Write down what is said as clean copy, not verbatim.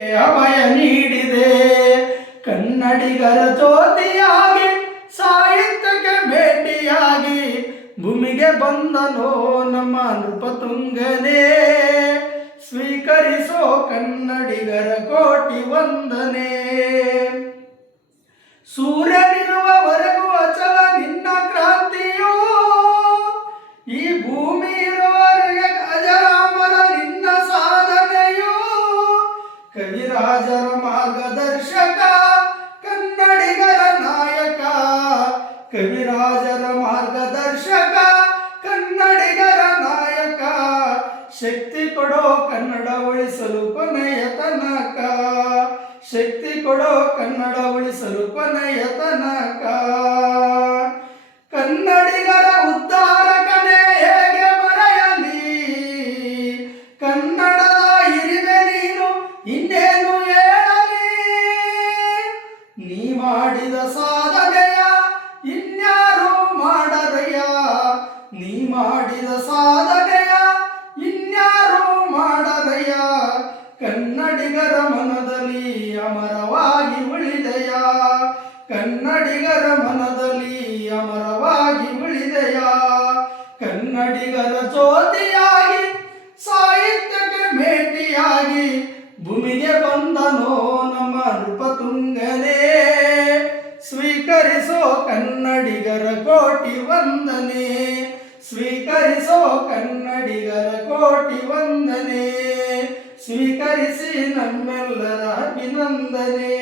ಅಭಯ ನೀಡಿದೆ. ಕನ್ನಡಿಗರ ಜ್ಯೋತಿಯಾಗಿ ಸಾಹಿತ್ಯಕ್ಕೆ ಭೇಟಿಯಾಗಿ ಭೂಮಿಗೆ ಬಂದನೋ ನಮ್ಮ ನೃಪತುಂಗನೇ. ಸ್ವೀಕರಿಸೋ ಕನ್ನಡಿಗರ ಕೋಟಿ ವಂದನೆ. ಸೂರ್ಯನಿರುವವರೆಗೂ ಅಚಲ ನಿನ್ನ ಕ್ರಾಂತಿಯೋ, ಈ ಭೂಮಿ ಇರುವವರೆಗೆ ಅಜರಾಮರ ನಿನ್ನ ಸಾಧನೆಯೋ. ಕವಿರಾಜರ ಮಾರ್ಗದರ್ಶಕ ಕನ್ನಡಿಗರ ನಾಯಕ, ಕವಿರಾಜರ ಮಾರ್ಗದರ್ಶಕ ಕನ್ನಡಿಗರ ನಾಯಕ. ಶಕ್ತಿ ಕೊಡೋ ಕನ್ನಡ ಉಳಿಸಲು ಕೊನೆಯ ತನಕ, ಶಕ್ತಿ ಕೊಡೋ ಕನ್ನಡ ಉಳಿಸಲು ಕೊನೆಯ ತನಕ. ಕನ್ನಡಿಗರ ಉದ್ಧಾರಕನೇ ಹೇಗೆ ಮರೆಯಲಿ, ಕನ್ನಡದ ಹಿರಿಮೆ ನೀನು ಇನ್ನೇನು ಹೇಳಲಿ. ನೀ ಮಾಡಿದ ಸಾಧನೆಯ ಇನ್ಯಾರು ಮಾಡರಯ್ಯ, ನೀ ಮಾಡಿದ ಸಾಧನೆಯ ಇನ್ಯಾರು ಮಾಡರಯ್ಯ. ಕನ್ನಡಿಗರ ಮನದಲ್ಲಿ ಅಮರವಾಗಿ ಉಳಿದೆಯ, ಕನ್ನಡಿಗರ ಮನದಲ್ಲಿ ಅಮರವಾಗಿ ಉಳಿದೆಯ. ಕನ್ನಡಿಗರ ಜ್ಯೋತಿಯಾಗಿ ಸಾಹಿತ್ಯಕ್ಕೆ ಭೇಟಿಯಾಗಿ ಭೂಮಿಗೆ ಬಂದನೋ ನಮ್ಮ ನೃಪತುಂಗನೇ. ಸ್ವೀಕರಿಸೋ ಕನ್ನಡಿಗರ ಕೋಟಿ ವಂದನೆ, ಸ್ವೀಕರಿಸೋ ಕನ್ನಡಿಗರ ಕೋಟಿ ವಂದನೆ. ಸ್ವೀಕರಿಸಿ ನಮ್ಮೆಲ್ಲರ ಅಭಿನಂದನೆ.